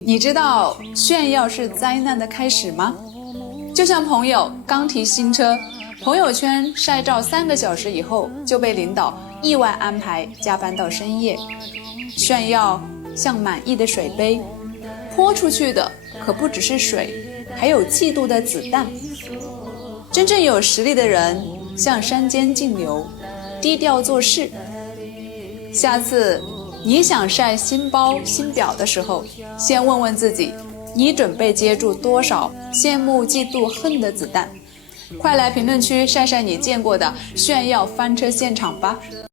你知道炫耀是灾难的开始吗？就像朋友刚提新车，朋友圈晒照3个小时以后就被领导意外安排加班到深夜。炫耀像满溢的水杯，泼出去的可不只是水，还有嫉妒的子弹。真正有实力的人像山间径流，低调做事。下次你想晒新包新表的时候，先问问自己，你准备接住多少羡慕嫉妒恨的子弹？快来评论区晒晒你见过的炫耀翻车现场吧。